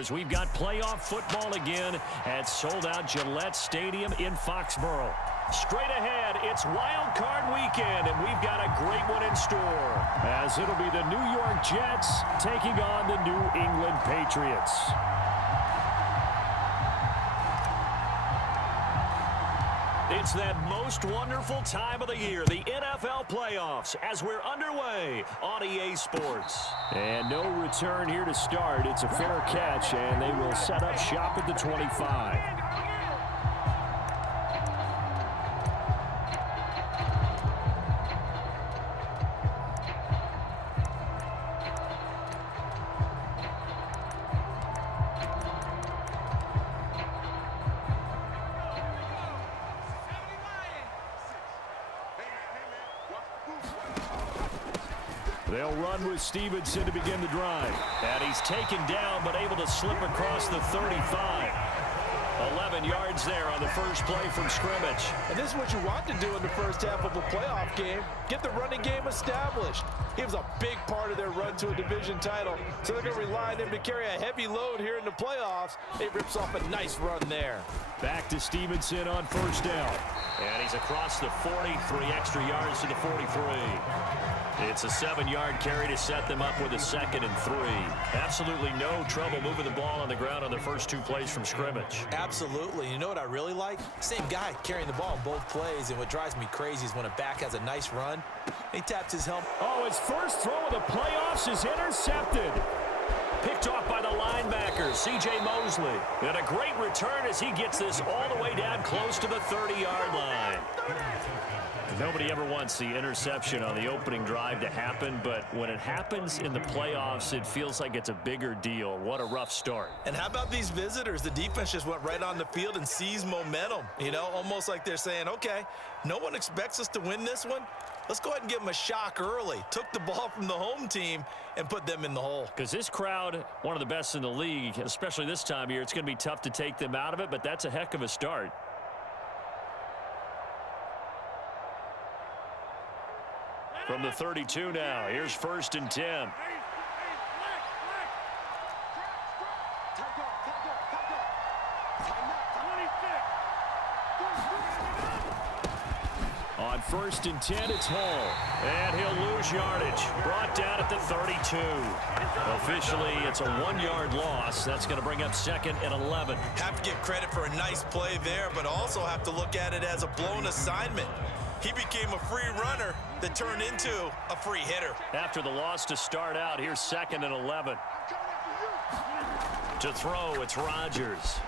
as we've got playoff football again at sold-out Gillette Stadium in Foxborough. Straight ahead, it's Wildcard weekend, and we've got a great one in store, as it'll be the New York Jets taking on the New England Patriots. It's that most wonderful time of the year, the NFL playoffs, as we're underway on EA Sports. And no return here to start. It's a fair catch, and they will set up shop at the 25. They'll run with Stevenson to begin the drive. And he's taken down, but able to slip across the 35. 11 yards there on the first play from scrimmage. And this is what you want to do in the first half of a playoff game. Get the running game established. He was a big part of their run to a division title. So they're going to rely on him to carry a heavy load here in the playoffs. He rips off a nice run there. Back to Stevenson on first down. And he's across the 40, 3 extra yards to the 43. It's a 7-yard carry to set them up with a 2nd and 3. Absolutely no trouble moving the ball on the ground on the first 2 plays from scrimmage. Absolutely. You know what I really like? Same guy carrying the ball in both plays, and what drives me crazy is when a back has a nice run, he taps his helmet. Oh, his first throw of the playoffs is intercepted. Picked off by the linebacker, C.J. Mosley. And a great return as he gets this all the way down close to the 30-yard line. Nobody ever wants the interception on the opening drive to happen, but when it happens in the playoffs, it feels like it's a bigger deal. What a rough start. And how about these visitors? The defense just went right on the field and seized momentum. You know, almost like they're saying, okay, no one expects us to win this one. Let's go ahead and give them a shock early. Took the ball from the home team and put them in the hole. Because this crowd, one of the best in the league, especially this time of year, it's going to be tough to take them out of it, but that's a heck of a start. From the 32 now, here's 1st and 10. On 1st and 10, it's Hall. And he'll lose yardage. Brought down at the 32. Officially, it's a 1-yard loss. That's going to bring up 2nd and 11. Have to give credit for a nice play there, but also have to look at it as a blown assignment. He became a free runner that turned into a free hitter. After the loss to start out, here's 2nd and 11. To throw, it's Rodgers.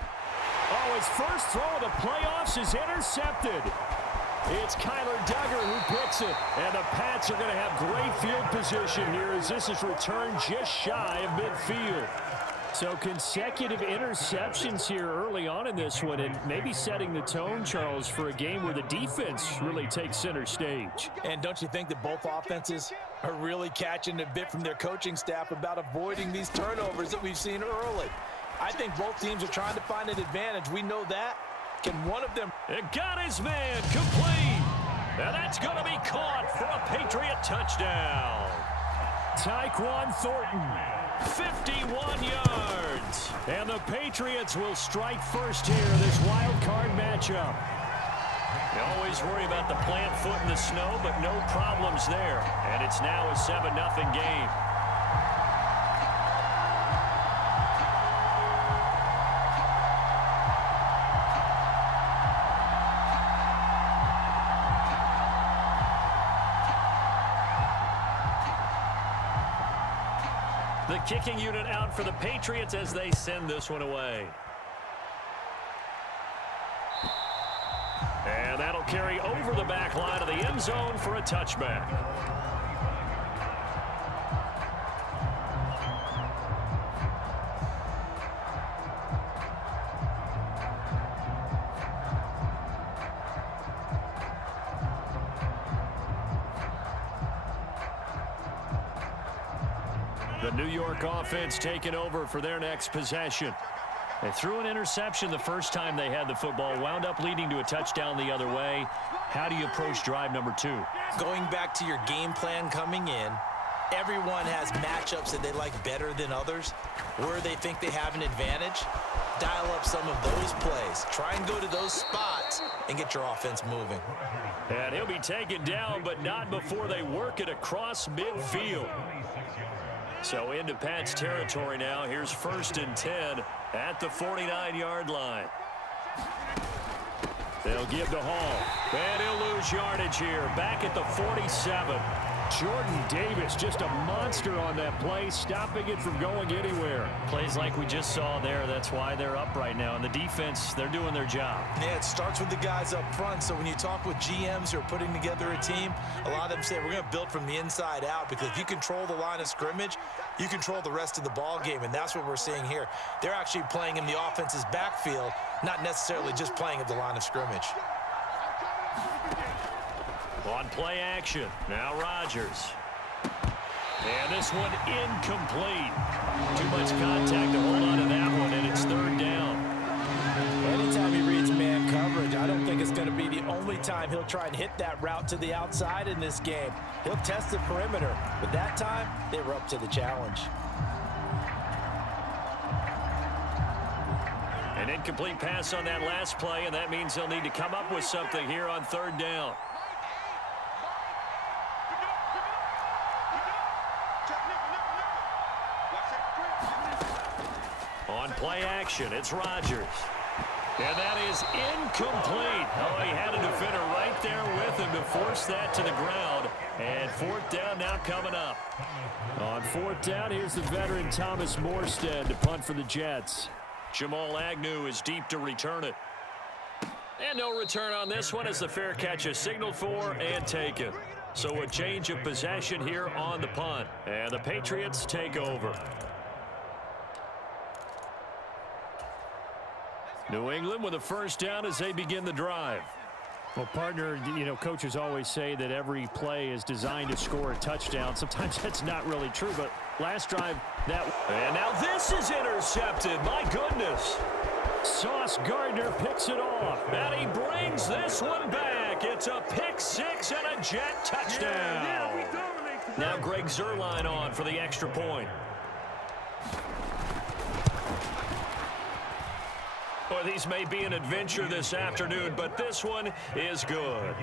Oh, his first throw of the playoffs is intercepted. It's Kyler Duggar who picks it. And the Pats are going to have great field position here as this is returned just shy of midfield. So consecutive interceptions here early on in this one, and maybe setting the tone, Charles, for a game where the defense really takes center stage. And don't you think that both offenses are really catching a bit from their coaching staff about avoiding these turnovers that we've seen early? I think both teams are trying to find an advantage. We know that. Can one of them... It got his man complete. And that's going to be caught for a Patriot touchdown. Tyquan Thornton. 51 yards. And the Patriots will strike first here in this wild card matchup. You always worry about the plant foot in the snow, but no problems there. And it's now a 7-0 game. The kicking unit out for the Patriots as they send this one away. And that'll carry over the back line of the end zone for a touchback. The New York offense taking over for their next possession. They threw an interception the first time they had the football, wound up leading to a touchdown the other way. How do you approach drive number 2? Going back to your game plan coming in, Everyone has matchups that they like better than others, where they think they have an advantage. Dial up some of those plays. Try and go to those spots and get your offense moving. And he'll be taken down, but not before they work it across midfield. So into Pat's territory now. Here's 1st and 10 at the 49-yard line. They'll give to Hall. And he'll lose yardage here. Back at the 47. Jordan Davis, just a monster on that play, stopping it from going anywhere. Plays like we just saw there. That's why they're up right now. And the defense, they're doing their job. Yeah, it starts with the guys up front. So when you talk with GMs who are putting together a team, a lot of them say we're going to build from the inside out, because if you control the line of scrimmage, you control the rest of the ball game. And that's what we're seeing here. They're actually playing in the offense's backfield, not necessarily just playing at the line of scrimmage. On play action, now Rodgers. And this one incomplete. Too much contact to hold on to that one, and it's 3rd down. Anytime he reads man coverage, I don't think it's going to be the only time he'll try and hit that route to the outside in this game. He'll test the perimeter, but that time, they were up to the challenge. An incomplete pass on that last play, and that means they'll need to come up with something here on 3rd down. On play action, it's Rodgers. And that is incomplete. Oh, he had a defender right there with him to force that to the ground. And 4th down now coming up. On 4th down, here's the veteran Thomas Morstead to punt for the Jets. Jamal Agnew is deep to return it. And no return on this one as the fair catch is signaled for and taken. So a change of possession here on the punt. And the Patriots take over. New England with a 1st down as they begin the drive. Well, partner, you know, coaches always say that every play is designed to score a touchdown. Sometimes that's not really true, but last drive, that... And now this is intercepted. My goodness. Sauce Gardner picks it off. And he brings this one back. It's a pick 6 and a Jet touchdown. Now Greg Zuerlein on for the extra point. Well, these may be an adventure this afternoon, but this one is good.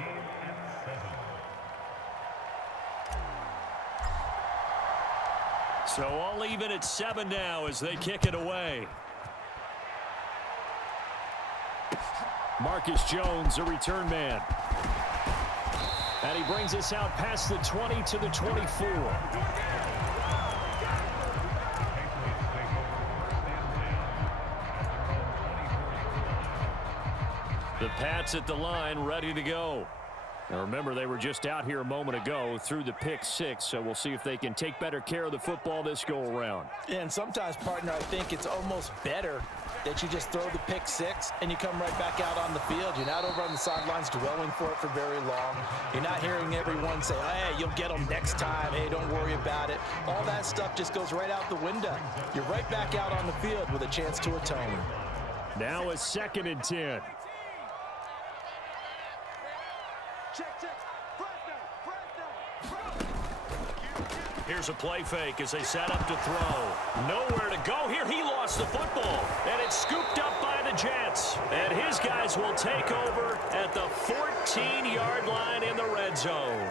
So all even at 7 now as they kick it away. Marcus Jones, a return man. And he brings us out past the 20 to the 24. The Pats at the line, ready to go. Now remember, they were just out here a moment ago through the pick 6, so we'll see if they can take better care of the football this go-around. And sometimes, partner, I think it's almost better that you just throw the pick 6 and you come right back out on the field. You're not over on the sidelines dwelling for it for very long. You're not hearing everyone say, hey, you'll get them next time. Hey, don't worry about it. All that stuff just goes right out the window. You're right back out on the field with a chance to atone. Now a 2nd and 10. Here's a play fake as they set up to throw. Nowhere to go here. He lost the football. And it's scooped up by the Jets. And his guys will take over at the 14-yard line in the red zone.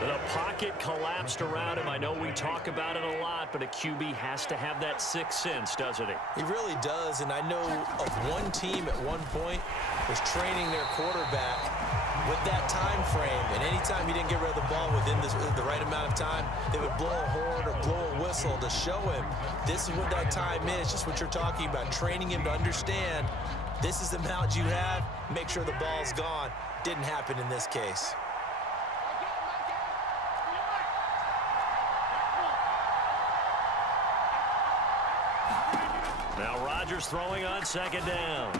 The pocket collapsed around him. I know we talk about it a lot, but a QB has to have that sixth sense, doesn't he? He really does, and I know of one team at one point was training their quarterback with that time frame, and anytime he didn't get rid of the ball within the right amount of time, they would blow a horn or blow a whistle to show him this is what that time is, just what you're talking about, training him to understand this is the amount you have, make sure the ball's gone. Didn't happen in this case. Now Rodgers throwing on second down.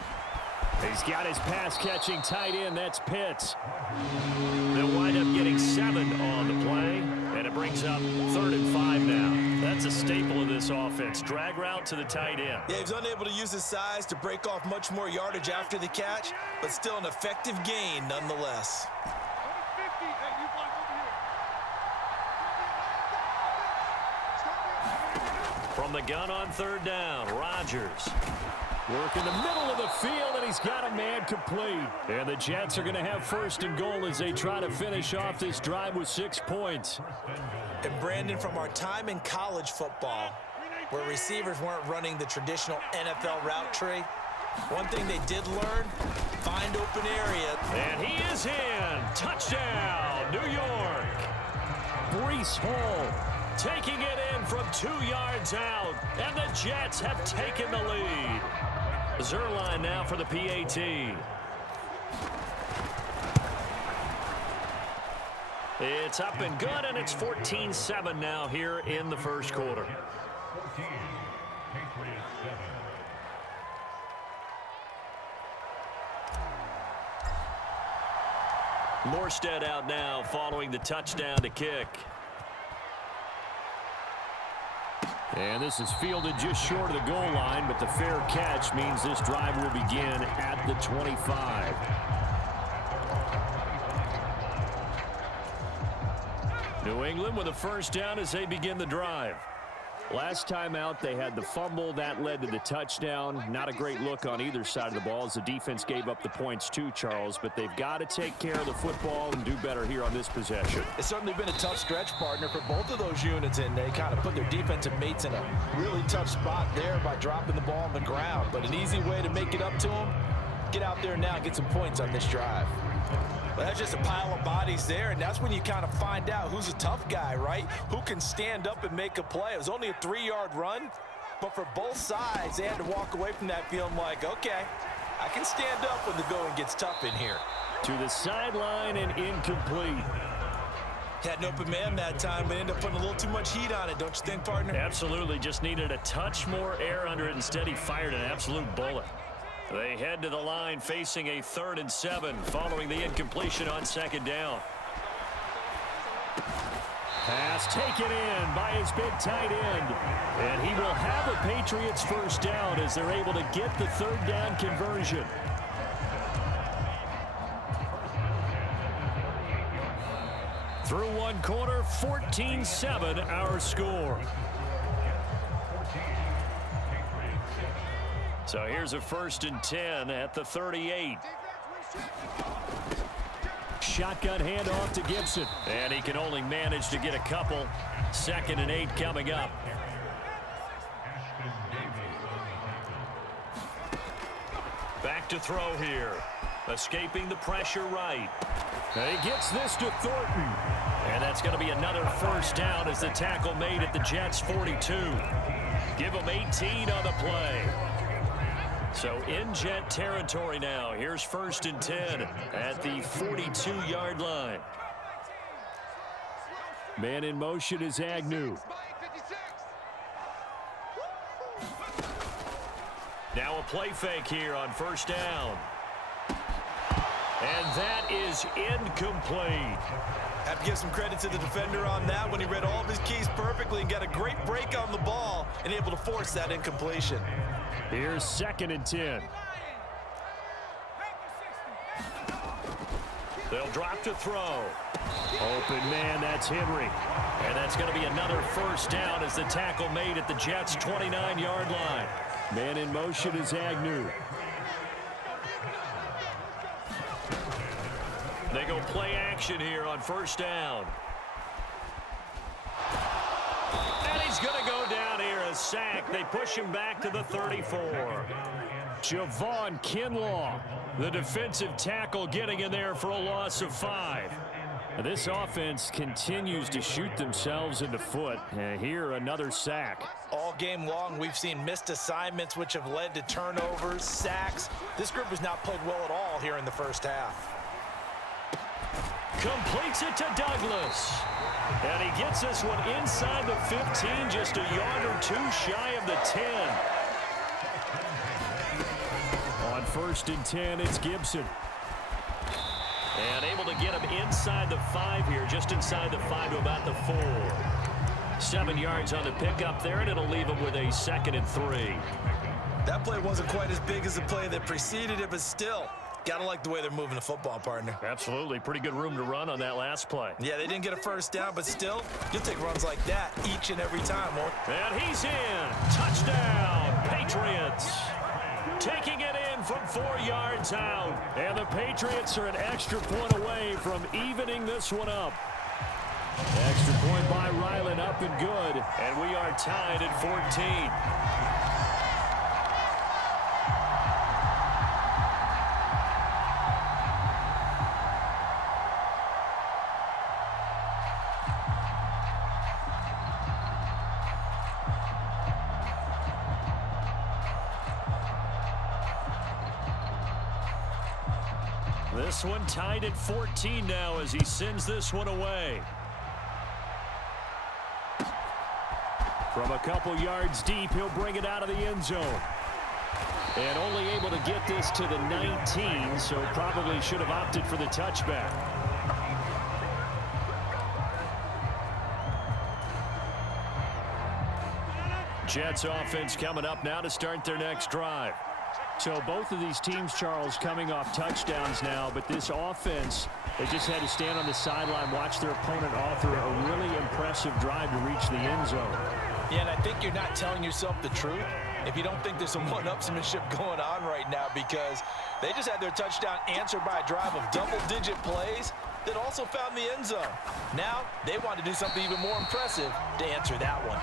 He's got his pass-catching tight end. That's Pitts. They'll wind up getting 7 on the play, and it brings up 3rd and 5 now. That's a staple of this offense. Drag route to the tight end. Yeah, he's unable to use his size to break off much more yardage after the catch, but still an effective gain nonetheless. From the gun on third down, Rodgers. Work in the middle of the field, and he's got a man complete. And the Jets are going to have first and goal as they try to finish off this drive with 6 points. And Brandon, from our time in college football, where receivers weren't running the traditional NFL route tree, one thing they did learn, find open area. And he is in. Touchdown, New York. Breece Hall taking it in from 2 yards out, and the Jets have taken the lead. Zerline now for the PAT. It's up and good, and it's 14-7 now here in the first quarter. Morstead out now following the touchdown to kick. And this is fielded just short of the goal line, but the fair catch means this drive will begin at the 25. New England with a first down as they begin the drive. Last time out, they had the fumble. That led to the touchdown. Not a great look on either side of the ball as the defense gave up the points too, Charles. But they've got to take care of the football and do better here on this possession. It's certainly been a tough stretch, partner, for both of those units, and they kind of put their defensive mates in a really tough spot there by dropping the ball on the ground. But an easy way to make it up to them, get out there now and get some points on this drive. Well, that's just a pile of bodies there, and that's when you kind of find out who's a tough guy, right? Who can stand up and make a play. It was only a 3-yard run, but for both sides, they had to walk away from that feeling like, okay, I can stand up when the going gets tough in here. To the sideline and incomplete. Had an open man that time, but ended up putting a little too much heat on it, don't you think, partner? Absolutely. Just needed a touch more air under it. Instead, he fired an absolute bullet. They head to the line facing a 3rd and 7 following the incompletion on 2nd down. Pass taken in by his big tight end. And he will have a Patriots first down as they're able to get the 3rd down conversion. Through one quarter, 14-7 our score. So here's a 1st and 10 at the 38. Shotgun handoff to Gibson. And he can only manage to get a couple. 2nd and 8 coming up. Back to throw here. Escaping the pressure right. And he gets this to Thornton. And that's going to be another first down as the tackle made at the Jets' 42. Give them 18 on the play. So in Jet territory now. Here's 1st and 10 at the 42-yard line. Man in motion is Agnew. Now a play fake here on 1st down. And that is incomplete. Have to give some credit to the defender on that when he read all of his keys perfectly and got a great break on the ball and able to force that incompletion. Here's 2nd and 10. They'll drop to throw. Open man, that's Henry. And that's going to be another first down as the tackle made at the Jets' 29-yard line. Man in motion is Agnew. They go play action here on 1st down. And he's going to go down here, a sack. They push him back to the 34. Javon Kinlaw, the defensive tackle, getting in there for a loss of 5. This offense continues to shoot themselves in the foot. Here, another sack. All game long, we've seen missed assignments, which have led to turnovers, sacks. This group has not played well at all here in the first half. Completes it to Douglas. And he gets this one inside the 15, just a yard or two shy of the 10. On 1st and 10, it's Gibson. And able to get him inside the 5 here, just inside the 5 to about the 4. 7 yards on the pickup there, and it'll leave him with a 2nd and 3. That play wasn't quite as big as the play that preceded it, but still, Gotta like the way they're moving the football, partner. Absolutely. Pretty good room to run on that last play. Yeah, they didn't get a first down, but still, you'll take runs like that each and every time, won't you? And he's in. Touchdown, Patriots. Taking it in from 4 yards out. And the Patriots are an extra point away from evening this one up. Extra point by Ryland, up and good. And we are tied at 14. This one tied at 14 now as he sends this one away. From a couple yards deep, he'll bring it out of the end zone. And only able to get this to the 19, so probably should have opted for the touchback. Jets offense coming up now to start their next drive. So both of these teams, Charles, coming off touchdowns now, but this offense, they just had to stand on the sideline, watch their opponent author a really impressive drive to reach the end zone. Yeah, and I think you're not telling yourself the truth if you don't think there's some one-upsmanship going on right now, because they just had their touchdown answered by a drive of double-digit plays that also found the end zone. Now they want to do something even more impressive to answer that one.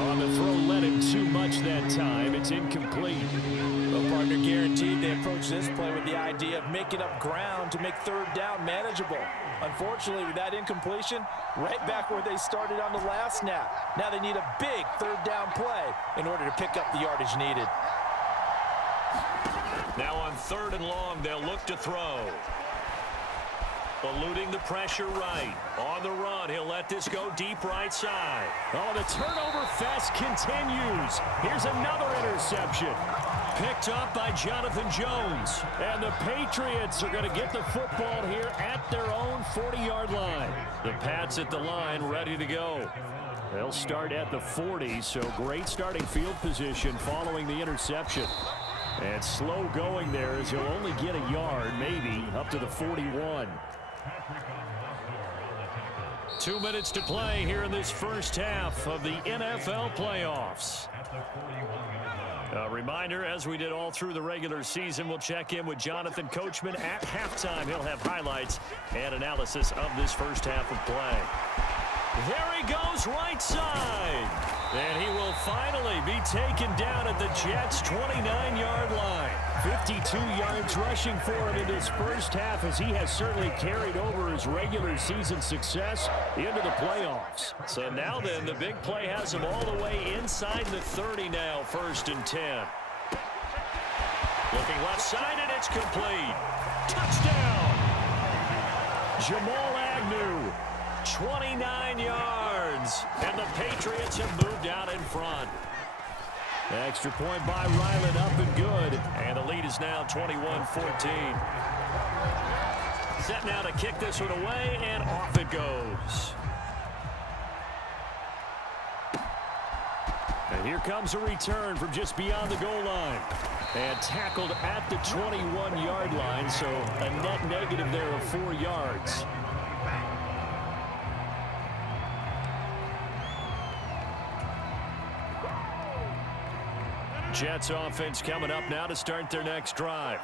Oh, the throw led him too much that time. It's incomplete. Well, partner, guaranteed they approach this play with the idea of making up ground to make third down manageable. Unfortunately, with that incompletion, right back where they started on the last snap. Now they need a big third down play in order to pick up the yardage needed. Now on 3rd and long, they'll look to throw. Eluding the pressure right. On the run, he'll let this go deep right side. Oh, the turnover fest continues. Here's another interception. Picked up by Jonathan Jones. And the Patriots are going to get the football here at their own 40-yard line. The Pats at the line, ready to go. They'll start at the 40, so great starting field position following the interception. And slow going there as he'll only get a yard, maybe, up to the 41. 2 minutes to play here in this first half of the NFL playoffs. A reminder, as we did all through the regular season, we'll check in with Jonathan Coachman at halftime. He'll have highlights and analysis of this first half of play. There he goes, right side. And he will finally be taken down at the Jets' 29-yard line. 52 yards rushing for him in this first half, as he has certainly carried over his regular season success into the playoffs. So now then, the big play has him all the way inside the 30 now, 1st and 10. Looking left side, and it's complete. Touchdown! Jamal Agnew. 29 yards, and the Patriots have moved out in front. Extra point by Ryland, up and good, and the lead is now 21-14. Set now to kick this one away, and off it goes. And here comes a return from just beyond the goal line. And tackled at the 21-yard line, so a net negative there of 4 yards. Jets offense coming up now to start their next drive.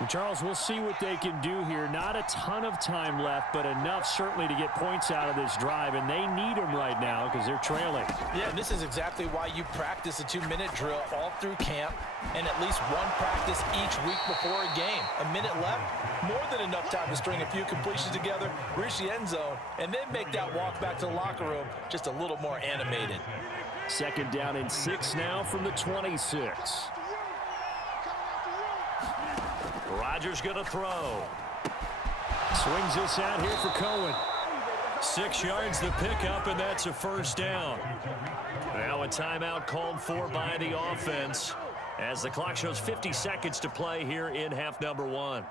And Charles, we'll see what they can do here. Not a ton of time left, but enough certainly to get points out of this drive, and they need them right now because they're trailing. Yeah, and this is exactly why you practice a 2-minute drill all through camp and at least one practice each week before a game. A minute left, more than enough time to string a few completions together, reach the end zone, and then make that walk back to the locker room just a little more animated. 2nd down and 6 now from the 26. Rodgers going to throw. Swings this out here for Cohen. 6 yards the pickup, and that's a 1st down. Now a timeout called for by the offense as the clock shows 50 seconds to play here in half number 1.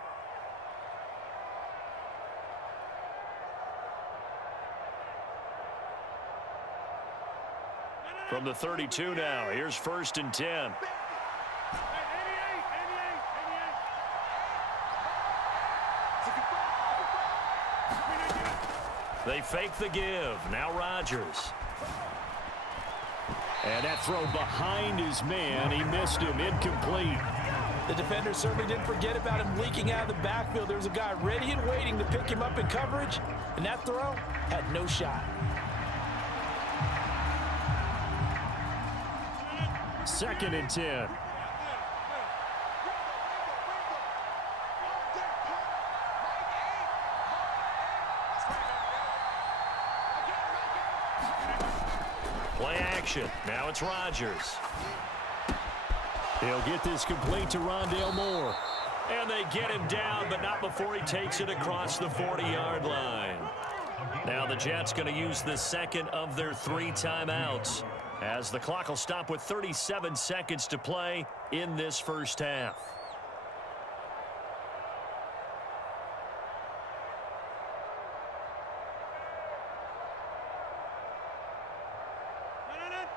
From the 32 now, here's 1st and 10. They fake the give. Now Rodgers. And that throw behind his man. He missed him. Incomplete. The defender certainly didn't forget about him leaking out of the backfield. There was a guy ready and waiting to pick him up in coverage, and that throw had no shot. Second and 10. Play action. Now it's Rodgers. He'll get this complete to Rondale Moore. And they get him down, but not before he takes it across the 40-yard line. Now the Jets going to use the second of their 3 timeouts, as the clock will stop with 37 seconds to play in this first half.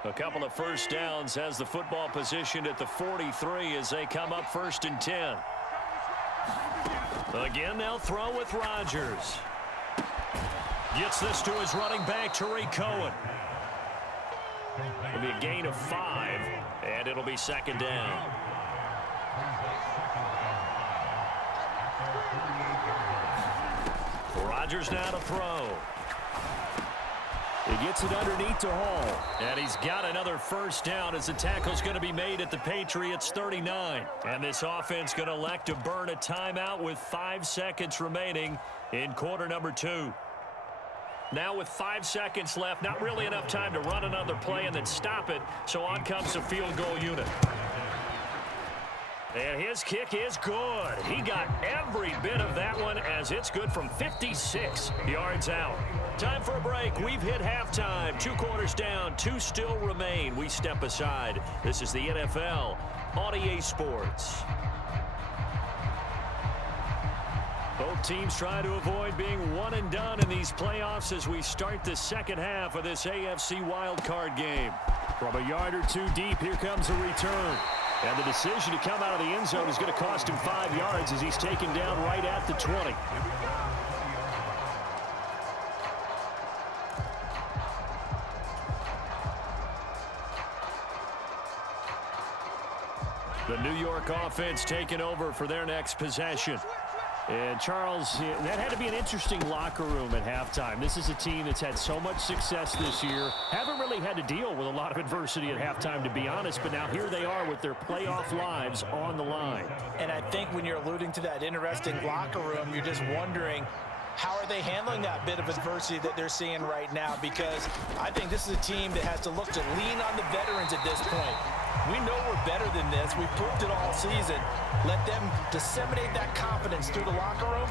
A couple of first downs has the football positioned at the 43 as they come up 1st and 10. Again, they'll throw with Rodgers. Gets this to his running back, Tariq Cohen. It'll be a gain of 5, and it'll be 2nd down. Rodgers now to throw. He gets it underneath to Hall. And he's got another first down as the tackle's going to be made at the Patriots 39. And this offense going to elect to burn a timeout with 5 seconds remaining in quarter number 2. Now with 5 seconds left, not really enough time to run another play and then stop it. So on comes the field goal unit. And his kick is good. He got every bit of that one as it's good from 56 yards out. Time for a break. We've hit halftime. 2 quarters down. 2 still remain. We step aside. This is the NFL on EA Sports. Both teams try to avoid being one and done in these playoffs as we start the second half of this AFC Wildcard game. From a yard or 2 deep, here comes a return. And the decision to come out of the end zone is going to cost him 5 yards as he's taken down right at the 20. The New York offense taking over for their next possession. And Charles, that had to be an interesting locker room at halftime. This is a team that's had so much success this year. Haven't really had to deal with a lot of adversity at halftime, to be honest. But now here they are with their playoff lives on the line. And I think when you're alluding to that interesting locker room, you're just wondering, how are they handling that bit of adversity that they're seeing right now? Because I think this is a team that has to look to lean on the veterans at this point. We know we're better than this. We've proved it all season. Let them disseminate that confidence through the locker room.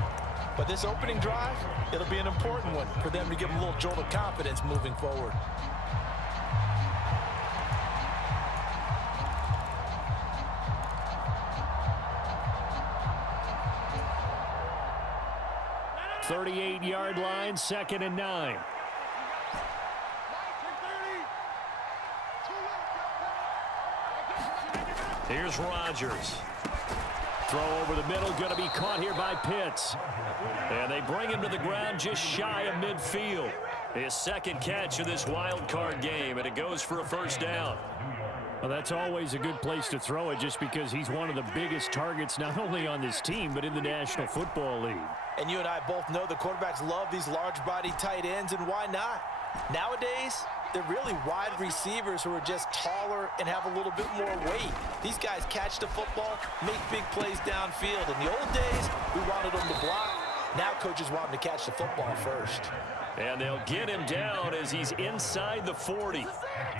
But this opening drive, it'll be an important one for them to give them a little jolt of confidence moving forward. .38-yard line, 2nd and 9. Here's Rodgers. Throw over the middle, going to be caught here by Pitts. And they bring him to the ground just shy of midfield. His second catch of this wild card game, and it goes for a first down. Well, that's always a good place to throw it just because he's one of the biggest targets not only on this team but in the National Football League. And you and I both know the quarterbacks love these large-body tight ends, and why not? Nowadays, they're really wide receivers who are just taller and have a little bit more weight. These guys catch the football, make big plays downfield. In the old days, we wanted them to block. Now coaches want them to catch the football first. And they'll get him down as he's inside the 40.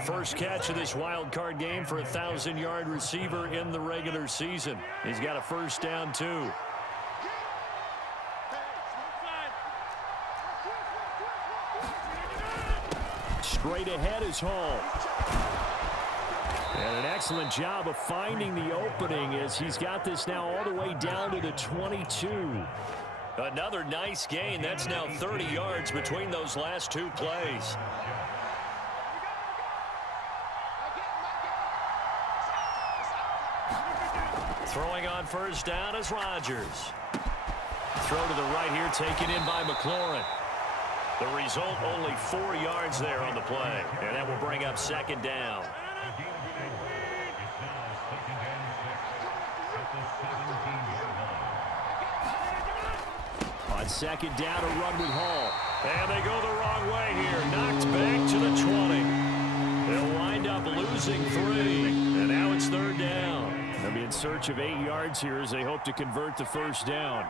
First catch of this wild card game for a 1,000-yard receiver in the regular season. He's got a first down, too. Straight ahead is Hall. And an excellent job of finding the opening as he's got this now all the way down to the 22. Another nice gain. That's now 30 yards between those last 2 plays. Throwing on first down is Rodgers. Throw to the right here, taken in by McLaurin. The result, only 4 yards there on the play. And that will bring up second down. On second down, a run with Hall. And they go the wrong way here. Knocked back to the 20. They'll wind up losing 3. And now it's third down. They'll be in search of 8 yards here as they hope to convert the first down.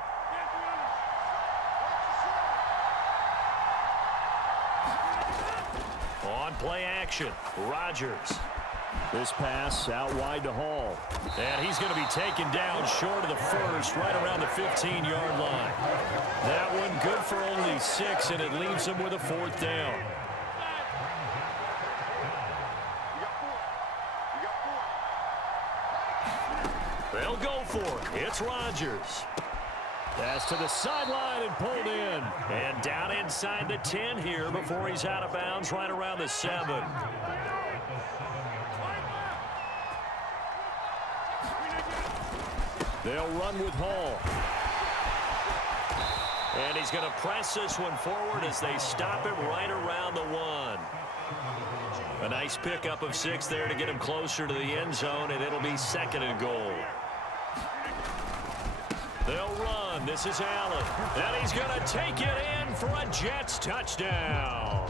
On play action, Rodgers. This pass out wide to Hall. And he's going to be taken down short of the first, right around the 15-yard line. That one good for only 6, and it leaves him with a fourth down. They'll go for it. It's Rodgers. Pass to the sideline and pulled in. And down inside the 10 here before he's out of bounds right around the 7. They'll run with Hall. And he's going to press this one forward as they stop him right around the 1. A nice pickup of 6 there to get him closer to the end zone, and it'll be second and goal. They'll run. This is Allen. And he's going to take it in for a Jets touchdown.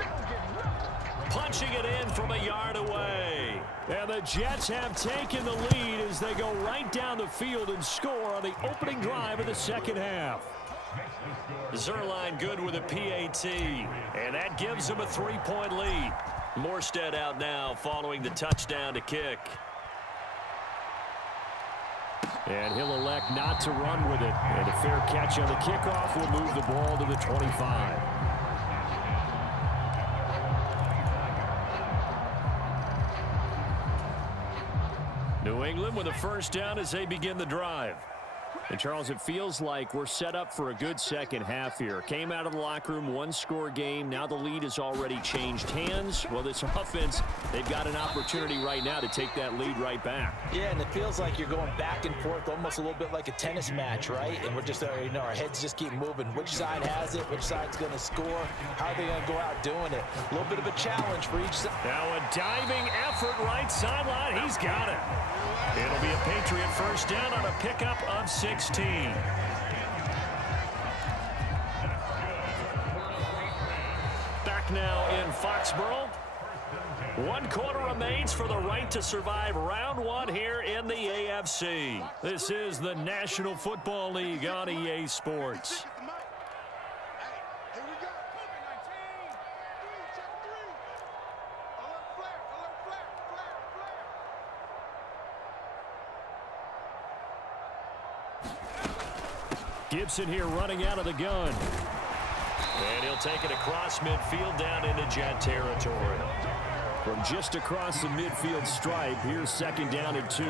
Punching it in from a yard away. And the Jets have taken the lead as they go right down the field and score on the opening drive of the second half. Zerline good with a PAT. And that gives them a 3-point lead. Morstead out now following the touchdown to kick. And he'll elect not to run with it. And a fair catch on the kickoff will move the ball to the 25. New England with a first down as they begin the drive. And, Charles, it feels like we're set up for a good second half here. Came out of the locker room, one-score game. Now the lead has already changed hands. Well, this offense, they've got an opportunity right now to take that lead right back. Yeah, and it feels like you're going back and forth almost a little bit like a tennis match, right? And we're just, our heads just keep moving. Which side has it? Which side's going to score? How are they going to go out doing it? A little bit of a challenge for each side. Now a diving effort right sideline. He's got it. It'll be a Patriot first down on a pickup of 16. Back now in Foxborough. 1 quarter remains for the right to survive round 1 here in the AFC. This is the National Football League on EA Sports. Gibson here running out of the gun. And he'll take it across midfield down into Jet territory. From just across the midfield stripe, here's second down and 2.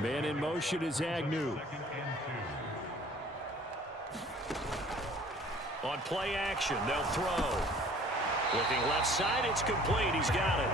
Man in motion is Agnew. On play action, they'll throw. Looking left side, it's complete. He's got it.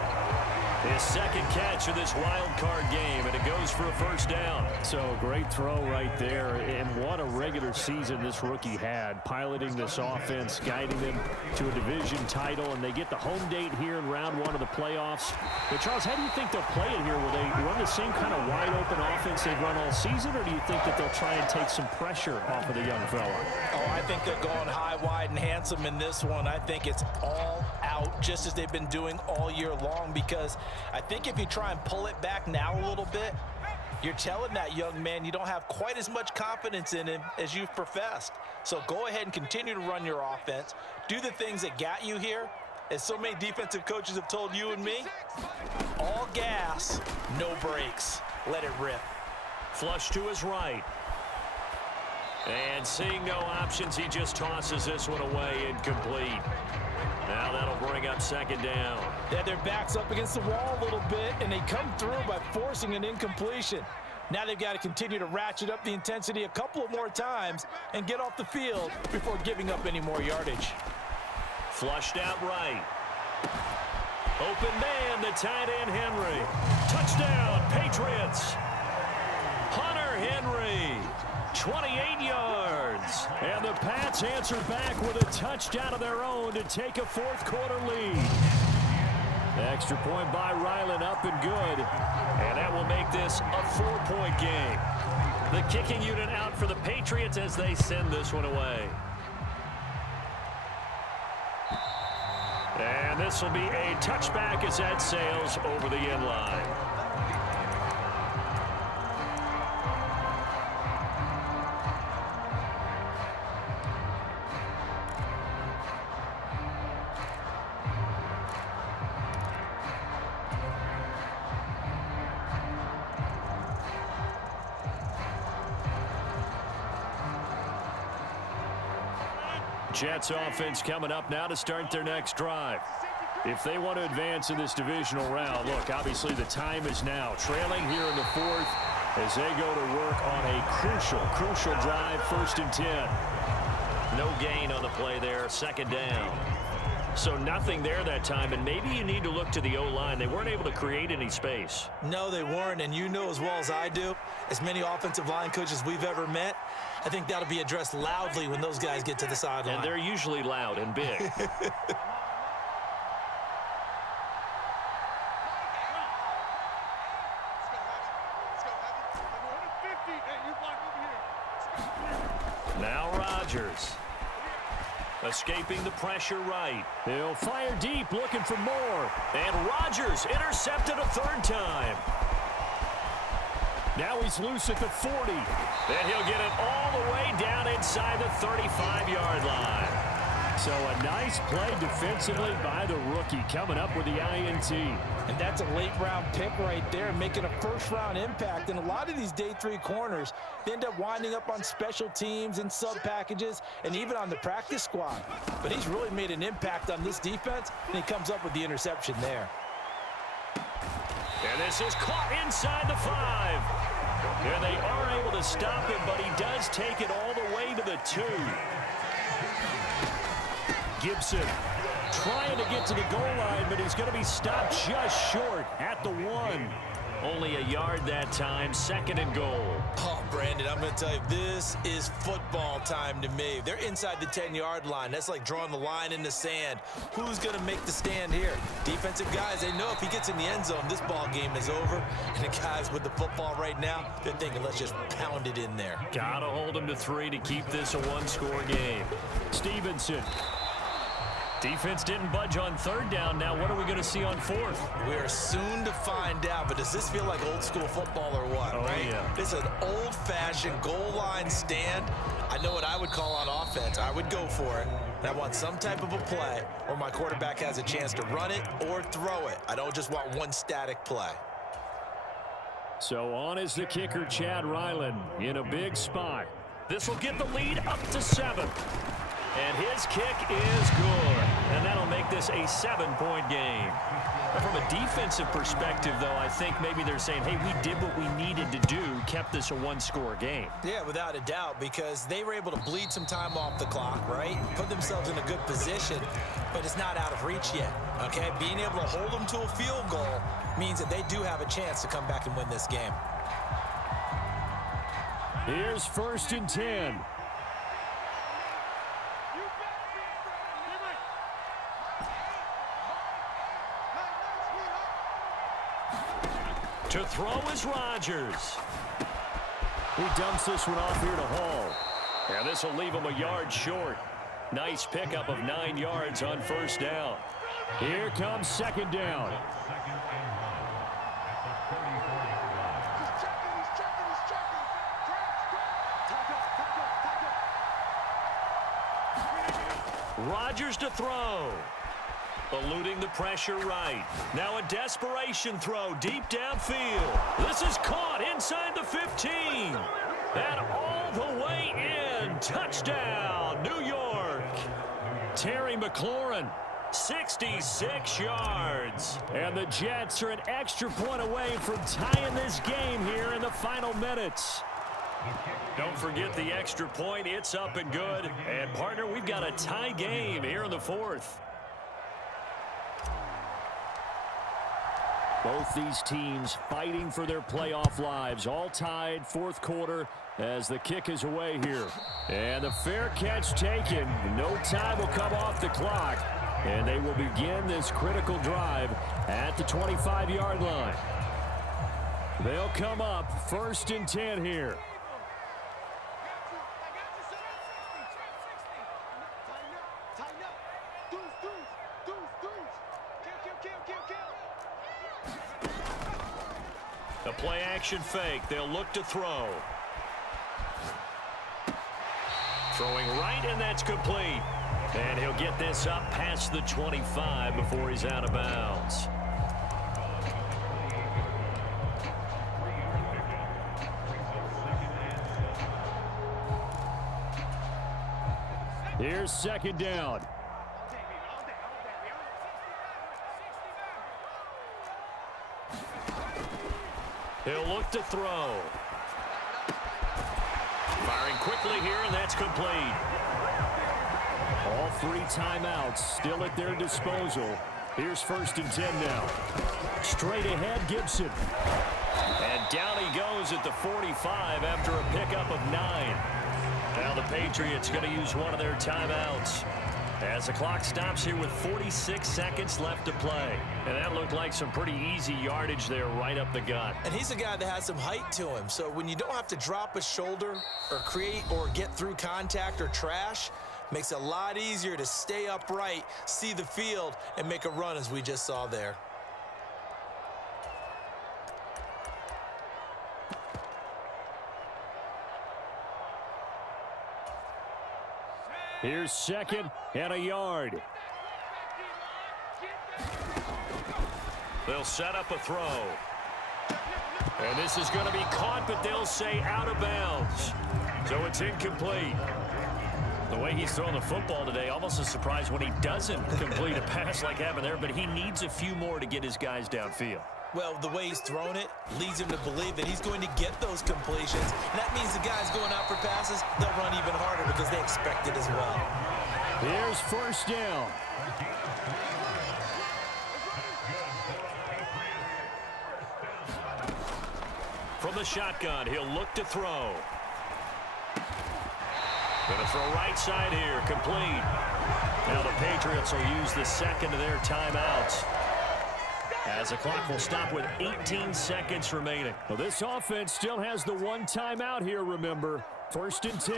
His second catch of this wild card game, and it goes for a first down. So great throw right there, and what a regular season this rookie had, piloting this offense, guiding them to a division title, and they get the home date here in round 1 of the playoffs. But Charles, how do you think they'll play it here? Will they run the same kind of wide open offense they've run all season, or do you think that they'll try and take some pressure off of the young fella? Oh, I think they're going high, wide, and handsome in this one. I think it's all out, just as they've been doing all year long, because I think if you try and pull it back now a little bit, you're telling that young man you don't have quite as much confidence in him as you've professed. So go ahead and continue to run your offense. Do the things that got you here. As so many defensive coaches have told you and me, all gas, no brakes. Let it rip. Flush to his right. And seeing no options, he just tosses this one away incomplete. Now that'll bring up second down. Yeah, their back's up against the wall a little bit, and they come through by forcing an incompletion. Now they've got to continue to ratchet up the intensity a couple of more times and get off the field before giving up any more yardage. Flushed out right. Open man, the tight end Henry. Touchdown, Patriots. Hunter Henry. 28 yards. And the Pats answer back with a touchdown of their own to take a fourth-quarter lead. The extra point by Ryland up and good. And that will make this a 4-point game. The kicking unit out for the Patriots as they send this one away. And this will be a touchback as that sails over the end line. Jets offense coming up now to start their next drive. If they want to advance in this divisional round, look, obviously the time is now. Trailing here in the fourth as they go to work on a crucial drive, 1st and 10. No gain on the play there, 2nd down. So nothing there that time, and maybe you need to look to the O-line. They weren't able to create any space. No, they weren't, and you know as well as I do, as many offensive line coaches we've ever met, I think that'll be addressed loudly when those guys get to the sideline. And they're usually loud and big. Now Rodgers. Escaping the pressure right. He'll fire deep, looking for more. And Rodgers intercepted a 3rd time. Now he's loose at the 40. Then he'll get it all the way down inside the 35-yard line. So a nice play defensively by the rookie coming up with the INT. And that's a late-round pick right there, making a first-round impact. And a lot of these day 3 corners, they end up winding up on special teams and sub-packages and even on the practice squad. But he's really made an impact on this defense, and he comes up with the interception there. And this is caught inside the 5. And they are able to stop him, but he does take it all the way to the 2. Gibson trying to get to the goal line, but he's going to be stopped just short at the 1. Only a yard that time, 2nd and goal. Oh, Brandon, I'm going to tell you, this is football time to me. They're inside the 10-yard line. That's like drawing the line in the sand. Who's going to make the stand here? Defensive guys, they know if he gets in the end zone, this ball game is over. And the guys with the football right now, they're thinking, let's just pound it in there. Got to hold him to 3 to keep this a 1-score game. Stevenson. Defense didn't budge on 3rd down. Now what are we going to see on 4th? We're soon to find out, but does this feel like old school football or what, right? Yeah. It's an old-fashioned goal line stand. I know what I would call on offense. I would go for it. And I want some type of a play where my quarterback has a chance to run it or throw it. I don't just want one static play. So on is the kicker, Chad Ryland, in a big spot. This will get the lead up to 7. And his kick is good. And that'll make this a 7-point game. From a defensive perspective, though, I think maybe they're saying, hey, we did what we needed to do, kept this a 1-score game. Yeah, without a doubt, because they were able to bleed some time off the clock, right? Put themselves in a good position, but it's not out of reach yet, okay? Being able to hold them to a field goal means that they do have a chance to come back and win this game. Here's 1st and 10. To throw is Rodgers. He dumps this one off here to Hall. And this will leave him a yard short. Nice pickup of 9 yards on 1st down. Here comes 2nd down. Rodgers to throw. Eluding the pressure right. Now a desperation throw deep downfield. This is caught inside the 15. And all the way in. Touchdown, New York. Terry McLaurin, 66 yards. And the Jets are an extra point away from tying this game here in the final minutes. Don't forget the extra point. It's up and good. And, partner, we've got a tie game here in the 4th. Both these teams fighting for their playoff lives. All tied, fourth quarter, as the kick is away here. And the fair catch taken. No time will come off the clock. And they will begin this critical drive at the 25-yard line. They'll come up 1st and 10 here. The play action fake. They'll look to throw. Throwing right, and that's complete. And he'll get this up past the 25 before he's out of bounds. Here's 2nd down. He'll look to throw. Firing quickly here, and that's complete. All 3 timeouts still at their disposal. Here's 1st and 10 now. Straight ahead, Gibson. And down he goes at the 45 after a pickup of 9. Now the Patriots going to use one of their timeouts as the clock stops here with 46 seconds left to play. And that looked like some pretty easy yardage there right up the gut. And he's a guy that has some height to him. So when you don't have to drop a shoulder or create or get through contact or trash, makes it a lot easier to stay upright, see the field, and make a run as we just saw there. Here's 2nd and a yard. They'll set up a throw. And this is going to be caught, but they'll say out of bounds. So it's incomplete. The way he's throwing the football today, almost a surprise when he doesn't complete a pass like happened there, but he needs a few more to get his guys downfield. Well, the way he's thrown it leads him to believe that he's going to get those completions. And that means the guys going out for passes, they'll run even harder because they expect it as well. Here's 1st down. From the shotgun, he'll look to throw. Going to throw right side here, complete. Now the Patriots will use the 2nd of their timeouts, as the clock will stop with 18 seconds remaining. Well, this offense still has the 1 timeout here, remember. 1st and 10.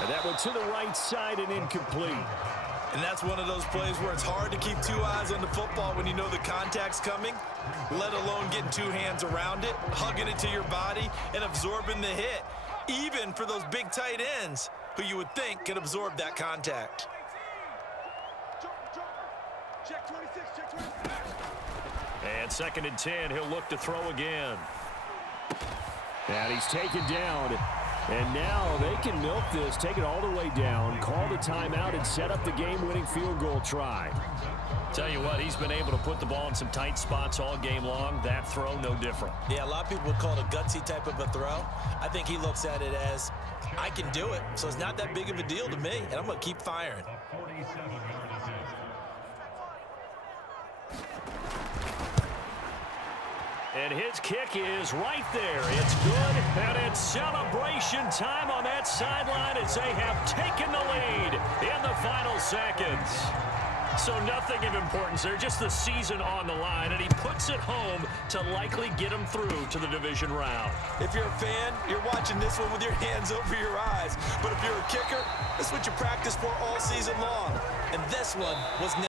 And that went to the right side and incomplete. And that's one of those plays where it's hard to keep 2 eyes on the football when you know the contact's coming, let alone getting 2 hands around it, hugging it to your body, and absorbing the hit, even for those big tight ends who you would think could absorb that contact. And 2nd and 10, he'll look to throw again. And he's taken down. And now they can milk this, take it all the way down, call the timeout, and set up the game-winning field goal try. Tell you what, he's been able to put the ball in some tight spots all game long. That throw, no different. Yeah, a lot of people would call it a gutsy type of a throw. I think he looks at it as, I can do it, so it's not that big of a deal to me, and I'm going to keep firing. And his kick is right there. It's good, and it's celebration time on that sideline as they have taken the lead in the final seconds. So nothing of importance there, just the season on the line, and he puts it home to likely get him through to the division round. If you're a fan, you're watching this one with your hands over your eyes. But if you're a kicker, this is what you practice for all season long. And this one was